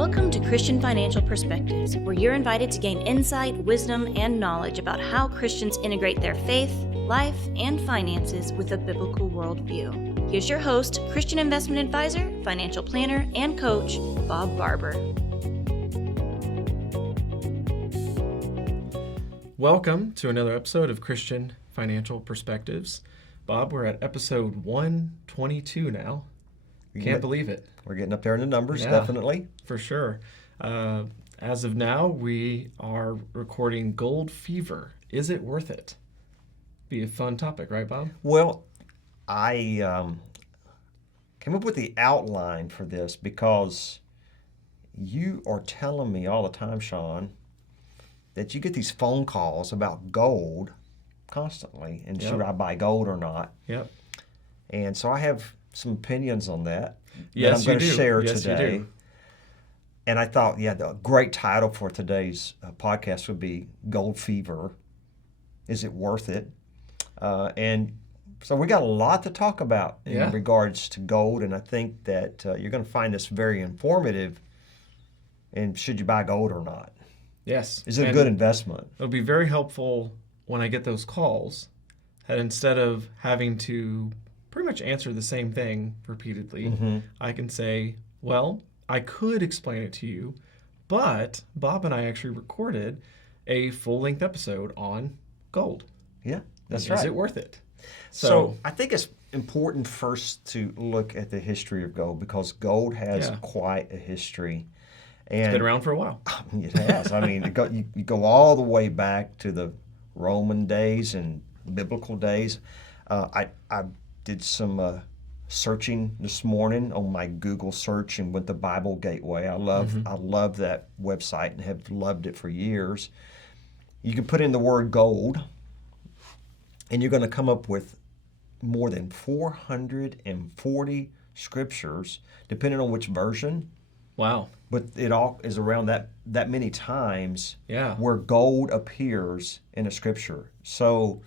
Welcome to Christian Financial Perspectives, where you're invited to gain insight, wisdom, and knowledge about how Christians integrate their faith, life, and finances with a biblical worldview. Here's your host, Christian investment advisor, financial planner, and coach, Bob Barber. Welcome to another episode of Christian Financial Perspectives. Bob, we're at episode 122 now. Can't believe it. We're getting up there in the numbers, definitely. For sure. As of now, we are recording Gold Fever. Is it worth it? Be a fun topic, right, Bob? Well, I came up with the outline for this because you are telling me all the time, Shawn, that you get these phone calls about gold constantly, and should I buy gold or not? Yep. And so I have some opinions on that Yes, I'm going to share yes, today. You do. And I thought, the great title for today's podcast would be Gold Fever. Is it worth it? And so we got a lot to talk about in regards to gold, and I think that you're going to find this very informative. And should you buy gold or not? Yes. Is it a good investment? It'll be very helpful when I get those calls, that instead of having to pretty much answer the same thing repeatedly, I can say, well, I could explain it to you, but Bob and I actually recorded a full-length episode on gold. Yeah, that's right. Is it worth it? So I think it's important first to look at the history of gold, because gold has quite a history. And it's been around for a while. It has. I mean, you go all the way back to the Roman days and biblical days. I did some searching this morning on my Google search and went to Bible Gateway. I love that website and have loved it for years. You can put in the word gold, and you're going to come up with more than 440 scriptures, depending on which version. Wow. But it all is around that many times where gold appears in a scripture. So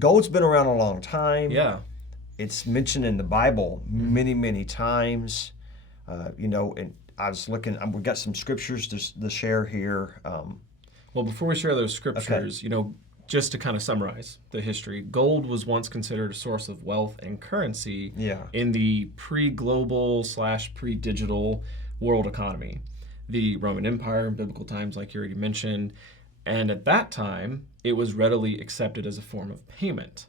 gold's been around a long time. Yeah. It's mentioned in the Bible many, many times. And I was looking, we've got some scriptures to share here. Well, before we share those scriptures, just to kind of summarize the history, gold was once considered a source of wealth and currency in the pre-global / pre-digital world economy. The Roman Empire in biblical times, like you already mentioned, and at that time, it was readily accepted as a form of payment.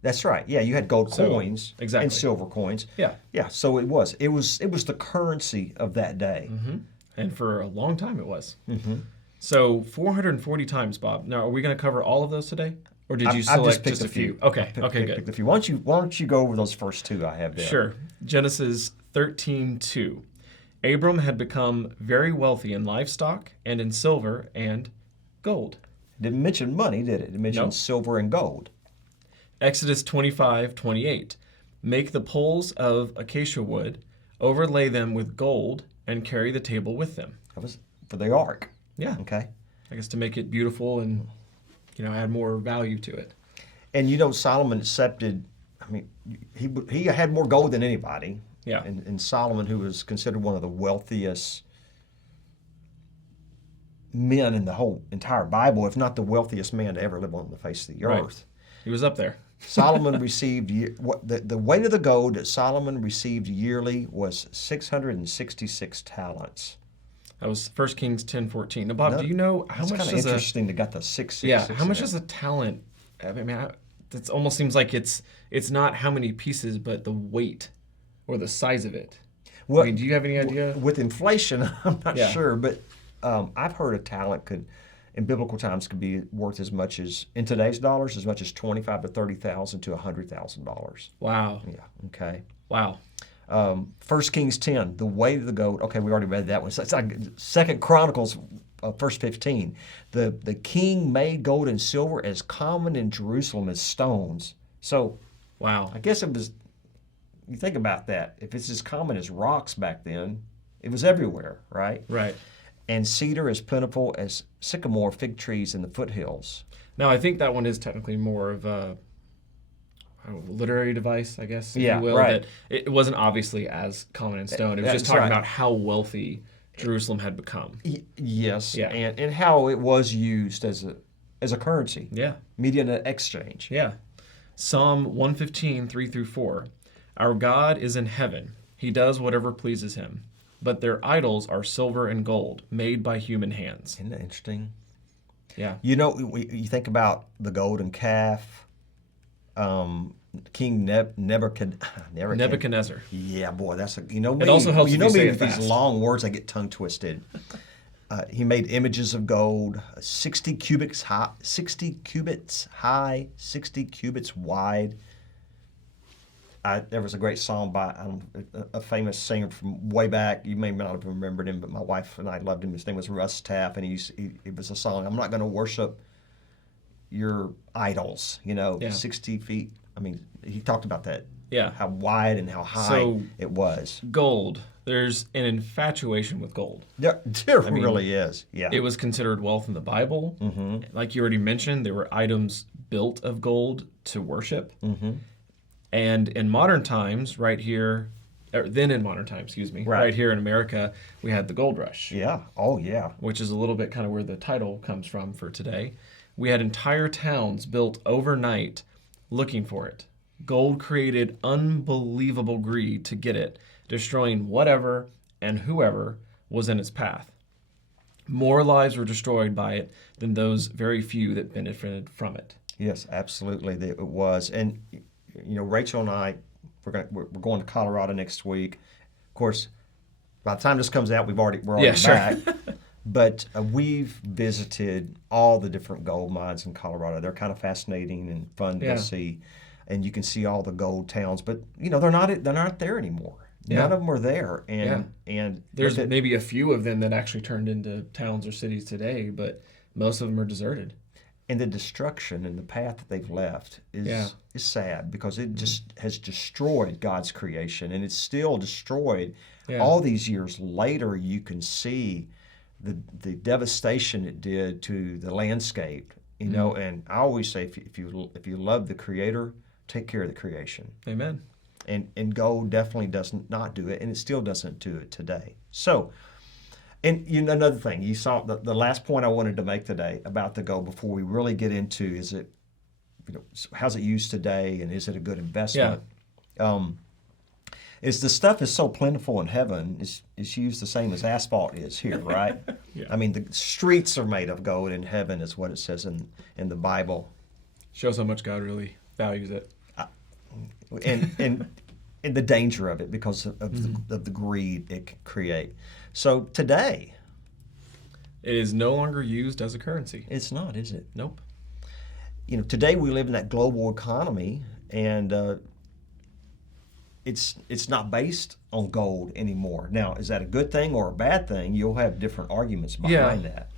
That's right. Yeah, you had gold coins and silver coins. Yeah. Yeah, so it was the currency of that day. And for a long time it was. So 440 times, Bob. Now, are we going to cover all of those today? Or did you select just a few? Okay, good. Picked a few. Why don't you go over those first two I have there? Sure. Genesis 13:2. Abram had become very wealthy in livestock and in silver and gold. Didn't mention money, did it? It mentioned silver and gold. Exodus 25:28. Make the poles of acacia wood, overlay them with gold, and carry the table with them. That was for the ark. Yeah. Okay. I guess to make it beautiful and, add more value to it. And Solomon accepted, he had more gold than anybody. Yeah. And Solomon, who was considered one of the wealthiest men in the whole entire Bible, if not the wealthiest man to ever live on the face of the earth. He was up there. Solomon received, the weight of the gold that Solomon received yearly was 666 talents. That was 1 Kings 10:14. Now, Bob, do you know how much is interesting to got the 666. Yeah, how much is a talent? It almost seems like it's not how many pieces, but the weight or the size of it. Well, do you have any idea? With inflation, I'm not sure, but I've heard a talent in biblical times could be worth as much as, in today's dollars, as much as $25,000 to $30,000 to $100,000. Wow. Yeah. Okay. Wow. 1 Kings 10, the weight of the gold. Okay, we already read that one. So it's like 2 Chronicles, verse 15. The king made gold and silver as common in Jerusalem as stones. So, wow. I guess it was. You think about that. If it's as common as rocks back then, it was everywhere, right? Right. And cedar as plentiful as sycamore fig trees in the foothills. Now, I think that one is technically more of a literary device, I guess, if you will. Right. That it wasn't obviously as common in stone. It was just talking about how wealthy Jerusalem had become. Yes, Yeah. and how it was used as a currency. Yeah. Media exchange. Yeah. Psalm 115, 3 through 4. Our God is in heaven. He does whatever pleases him. But their idols are silver and gold, made by human hands. Isn't that interesting? Yeah. You know, you think about the golden calf, King Nebuchadnezzar. Yeah, boy, that's me. It also helps if you say me it with these fast. long words, I get tongue twisted. He made images of gold, 60 cubits high, 60 cubits wide. There was a great song by a famous singer from way back. You may not have remembered him, but my wife and I loved him. His name was Russ Taff, and it was a song, I'm not going to worship your idols, 60 feet. I mean, he talked about that. Yeah. How wide and how high it was. Gold. There's an infatuation with gold. There really is. Yeah. It was considered wealth in the Bible. Mm-hmm. Like you already mentioned, there were items built of gold to worship. Mm-hmm. And in modern times, right here here in America, we had the gold rush. Yeah. Oh, yeah. Which is a little bit kind of where the title comes from for today. We had entire towns built overnight looking for it. Gold created unbelievable greed to get it, destroying whatever and whoever was in its path. More lives were destroyed by it than those very few that benefited from it. Yes, absolutely, it was. And Rachel and I, we're going to Colorado next week. Of course, by the time this comes out, we're already back. But we've visited all the different gold mines in Colorado. They're kind of fascinating and fun to see, and you can see all the gold towns. But they're not there anymore. Yeah. None of them are there, and there's maybe a few of them that actually turned into towns or cities today, but most of them are deserted. And the destruction and the path that they've left is sad, because it just has destroyed God's creation, and it's still destroyed. Yeah. All these years later, you can see the devastation it did to the landscape. And I always say, if you love the Creator, take care of the creation. Amen. And gold definitely does not do it, and it still doesn't do it today. So. And another thing, you saw the last point I wanted to make today about the gold before we really get into is it, how's it used today, and is it a good investment? Yeah. Is the stuff is so plentiful in heaven, it's used the same as asphalt is here, right? Yeah. I mean, the streets are made of gold in heaven, is what it says in the Bible. Shows how much God really values it. And the danger of it because of the greed it can create. So today, it is no longer used as a currency. It's not, is it? Nope. Today we live in that global economy, and it's not based on gold anymore. Now, is that a good thing or a bad thing? You'll have different arguments behind that.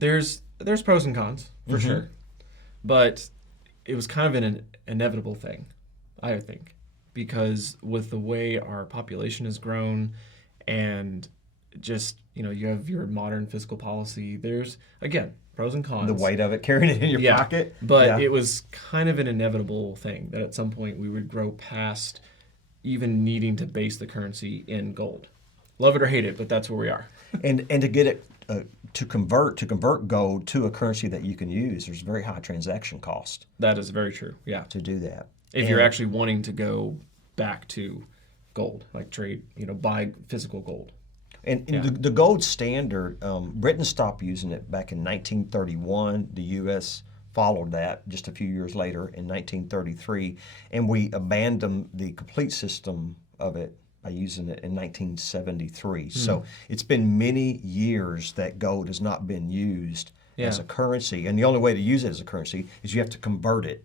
There's pros and cons for sure, but it was kind of an inevitable thing, I would think, because with the way our population has grown. And just, you have your modern fiscal policy. There's, again, pros and cons. The weight of it, carrying it in your pocket. But it was kind of an inevitable thing that at some point we would grow past even needing to base the currency in gold. Love it or hate it, but that's where we are. And to get it, to convert gold to a currency that you can use, there's very high transaction cost. That is very true, yeah. To do that. If you're actually wanting to go back to gold, like trade, buy physical gold. And the gold standard, Britain stopped using it back in 1931. The U.S. followed that just a few years later in 1933, and we abandoned the complete system of it by using it in 1973. So it's been many years that gold has not been used as a currency, and the only way to use it as a currency is you have to convert it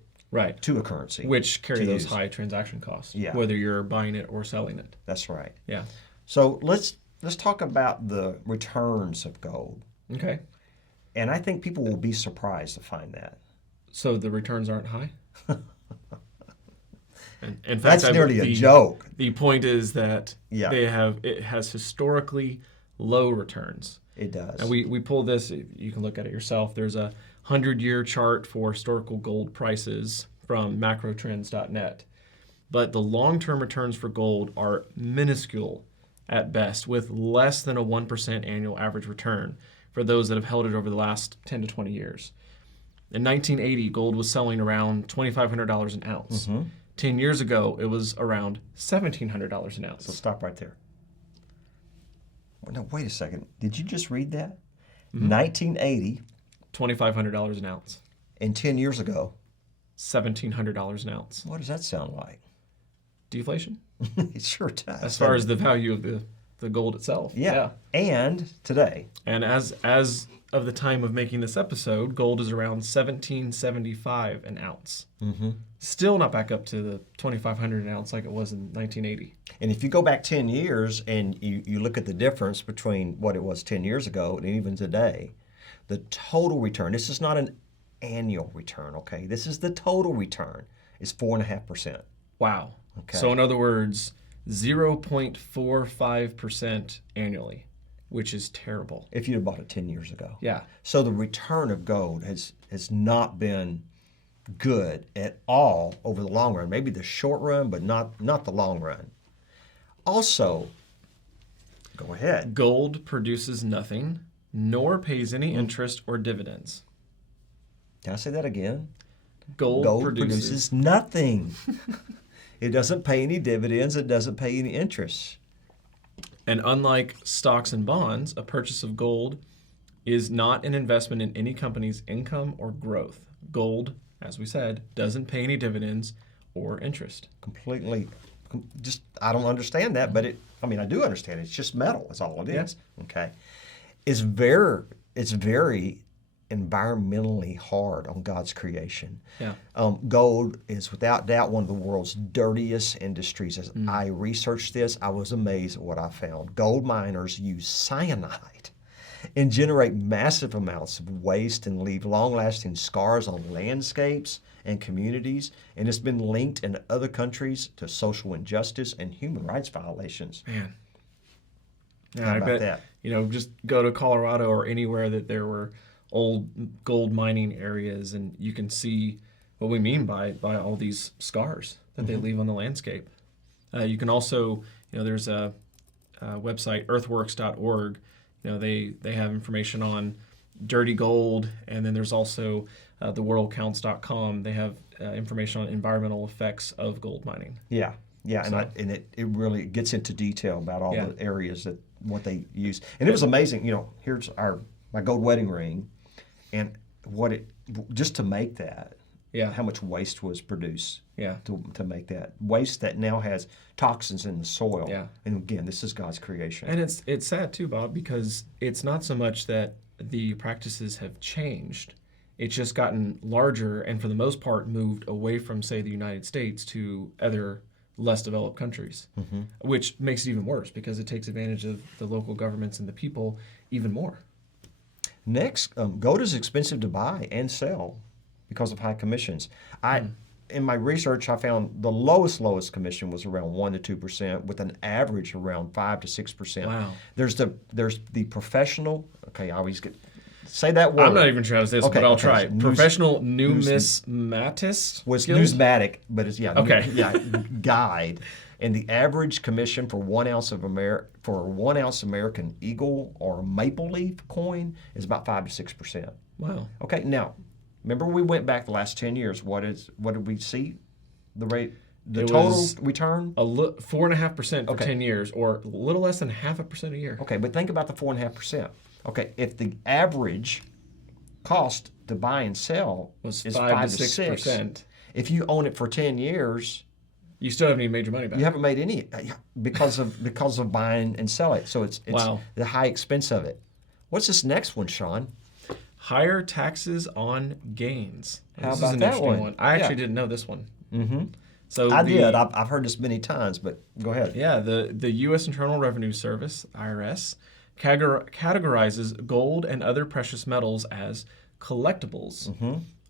to a currency. Which carry those high transaction costs, whether you're buying it or selling it. That's right. Yeah. So let's talk about the returns of gold. Okay. And I think people will be surprised to find that. So the returns aren't high? In fact, that's nearly a joke. The point is that it has historically low returns. It does. And we pull this, you can look at it yourself. There's a 100-year chart for historical gold prices from macrotrends.net. But the long-term returns for gold are minuscule at best, with less than a 1% annual average return for those that have held it over the last 10 to 20 years. In 1980, gold was selling around $2,500 an ounce. 10 years ago, it was around $1,700 an ounce. So stop right there. No, wait a second. Did you just read that? 1980. $2,500 an ounce. And 10 years ago. $1,700 an ounce. What does that sound like? Deflation? It sure does. As far as the value of the gold itself. Yeah. And today. And as of the time of making this episode, gold is around $1,775 an ounce. Still not back up to the $2,500 an ounce like it was in 1980. And if you go back 10 years and you look at the difference between what it was 10 years ago and even today, the total return, this is not an annual return, okay? This is the total return, is 4.5%. Wow. Okay. So in other words, 0.45% annually, which is terrible. If you'd have bought it 10 years ago. Yeah. So the return of gold has not been good at all over the long run. Maybe the short run, but not the long run. Also, go ahead. Gold produces nothing, nor pays any interest or dividends. Can I say that again? Gold produces nothing. It doesn't pay any dividends. It doesn't pay any interest. And unlike stocks and bonds, a purchase of gold is not an investment in any company's income or growth. Gold, as we said, doesn't pay any dividends or interest. Completely. Just, I don't understand that, but I do understand it. It's just metal. That's all it is. Yeah. Okay. It's very environmentally hard on God's creation. Yeah. Gold is without doubt one of the world's dirtiest industries. As I researched this, I was amazed at what I found. Gold miners use cyanide and generate massive amounts of waste and leave long-lasting scars on landscapes and communities. And it's been linked in other countries to social injustice and human rights violations. Man. Yeah, How I about bet, that? just go to Colorado or anywhere that there were old gold mining areas, and you can see what we mean by all these scars that they leave on the landscape. You can also, there's a website, earthworks.org. They have information on dirty gold, and then there's also theworldcounts.com. They have information on environmental effects of gold mining. Yeah, so. and it really gets into detail about all the areas that what they use. And it was amazing. Here's my gold wedding ring, and just to make that. Yeah. How much waste was produced. Yeah. To make that waste that now has toxins in the soil. Yeah. And again, this is God's creation. And it's sad too, Bob, because it's not so much that the practices have changed. It's just gotten larger and for the most part moved away from, say, the United States to other less developed countries, which makes it even worse because it takes advantage of the local governments and the people even more. Next, gold is expensive to buy and sell because of high commissions. In my research, I found the lowest commission was around 1% to 2%, with an average around 5% to 6%. Wow. There's the professional. Okay, I always say that word. I'm not even sure how to say this, but I'll try. Professional numismatist was skills? numismatic, but it's Okay. guide. And the average commission for 1 ounce of American Eagle or Maple Leaf coin is about 5% to 6%. Wow. Okay, now remember we went back the last 10 years. What did we see? The rate, It total was return? 4.5% for Okay. 10 years, or a little less than 0.5% a year. Okay, but think about the 4.5%. Okay, if the average cost to buy and sell Was is 5 to to 6%, 6%. if you own it for 10 years, You still haven't even made your money back. you haven't made any because of buying and selling. So it's Wow. the high expense of it. What's this next one, Shawn? Higher taxes on gains. How This about is an that interesting one? I actually Yeah. didn't know this one. Mm-hmm. So I did. I've heard this many times, but go ahead. Yeah, the U.S. Internal Revenue Service, IRS, categorizes gold and other precious metals as collectibles,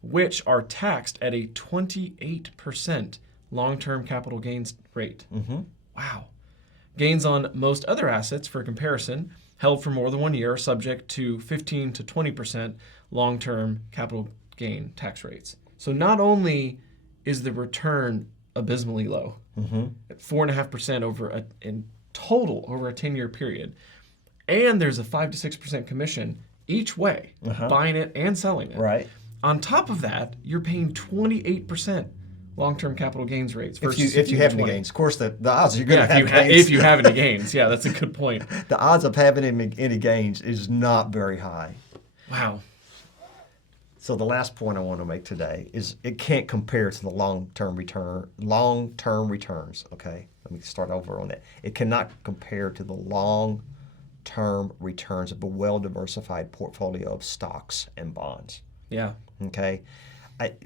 which are taxed at a 28% long-term capital gains rate. Wow. Gains on most other assets, for comparison, held for more than 1 year are subject to 15 to 20% long-term capital gain tax rates. So not only is the return abysmally low, at 4.5% over total over a 10-year period. And there's a 5 to 6% commission each way, buying it and selling it. Right. On top of that, you're paying 28% long-term capital gains rates. If you have any gains. Of course, the odds you're going to have gains. If you have any gains. Yeah, that's a good point. The odds of having any gains is not very high. Wow. So the last point I want to make today is it can't compare to the long-term returns, okay? Let me start over on that. It cannot compare to the long-term returns of a well-diversified portfolio of stocks and bonds. Yeah. Okay?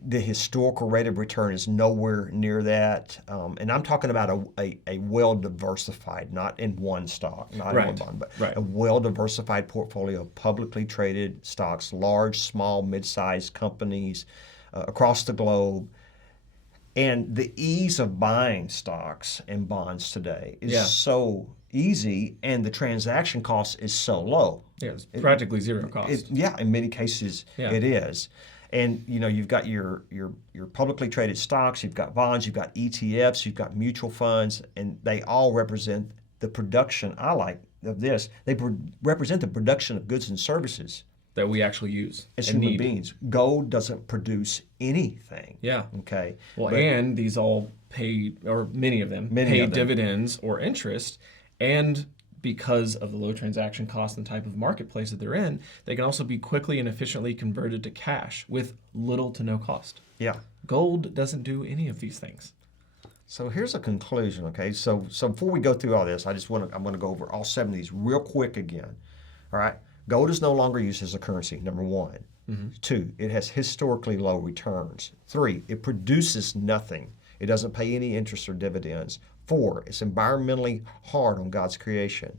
The historical rate of return is nowhere near that. And I'm talking about a well-diversified, not in one stock, not in one bond, but a well-diversified portfolio of publicly traded stocks, large, small, mid-sized companies across the globe. And the ease of buying stocks and bonds today is so easy, and the transaction cost is so low. Yeah, it's practically zero cost. In many cases it is. And you've got your publicly traded stocks, you've got bonds, you've got ETFs, you've got mutual funds, and they all represent the production. I like of this. They represent the production of goods and services that we actually use as human beings. Gold doesn't produce anything. Yeah. Okay. Well, and these all pay, or many of them pay dividends or interest, and because of the low transaction cost and type of marketplace that they're in, they can also be quickly and efficiently converted to cash with little to no cost. Yeah. Gold doesn't do any of these things. So here's a conclusion, okay? So before we go through all this, I'm going to go over all 7 of these real quick again. All right? Gold is no longer used as a currency, number 1. 2, it has historically low returns. 3, it produces nothing. It doesn't pay any interest or dividends. 4, it's environmentally hard on God's creation.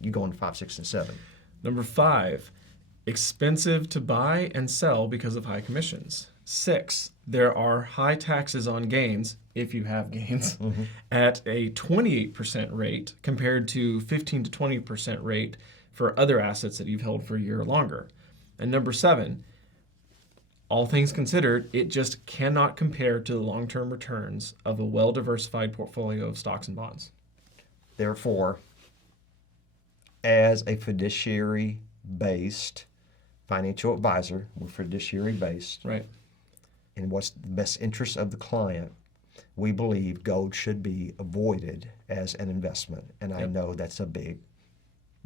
You go on to 5, 6, and 7. Number 5, expensive to buy and sell because of high commissions. 6, there are high taxes on gains, if you have gains, at a 28% rate compared to 15 to 20% rate for other assets that you've held for a year or longer. And number 7, all things considered, it just cannot compare to the long-term returns of a well-diversified portfolio of stocks and bonds. Therefore, as a fiduciary-based financial advisor, we're fiduciary-based. Right. In what's the best interest of the client, we believe gold should be avoided as an investment. And I know that's a big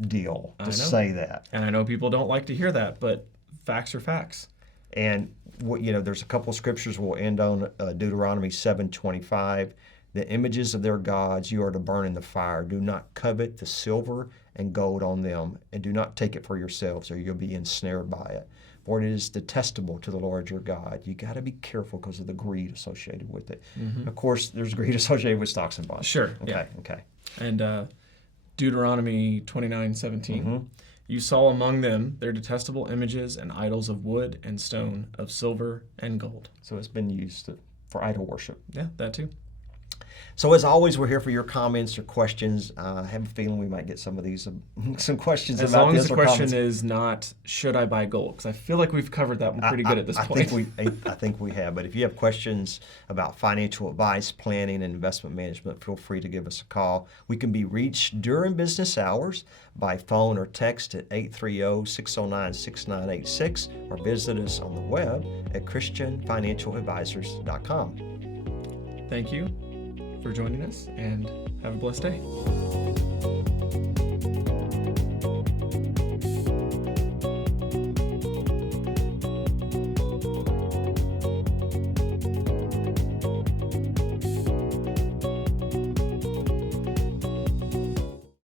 deal to say that. And I know people don't like to hear that, but facts are facts. And there's a couple of scriptures we'll end on. Deuteronomy 7:25. The images of their gods you are to burn in the fire. Do not covet the silver and gold on them, and do not take it for yourselves, or you'll be ensnared by it. For it is detestable to the Lord your God. You got to be careful because of the greed associated with it. Of course, there's greed associated with stocks and bonds. Sure. Okay. And Deuteronomy 29:17. You saw among them their detestable images and idols of wood and stone, of silver and gold. So it's been used for idol worship. Yeah, that too. So as always, we're here for your comments or questions. I have a feeling we might get some of these, some questions as about long this as the question is not, should I buy gold? Because I feel like we've covered that one pretty good at this point. I think we have. But if you have questions about financial advice, planning, and investment management, feel free to give us a call. We can be reached during business hours by phone or text at 830-609-6986, or visit us on the web at christianfinancialadvisors.com. Thank you for joining us, and have a blessed day.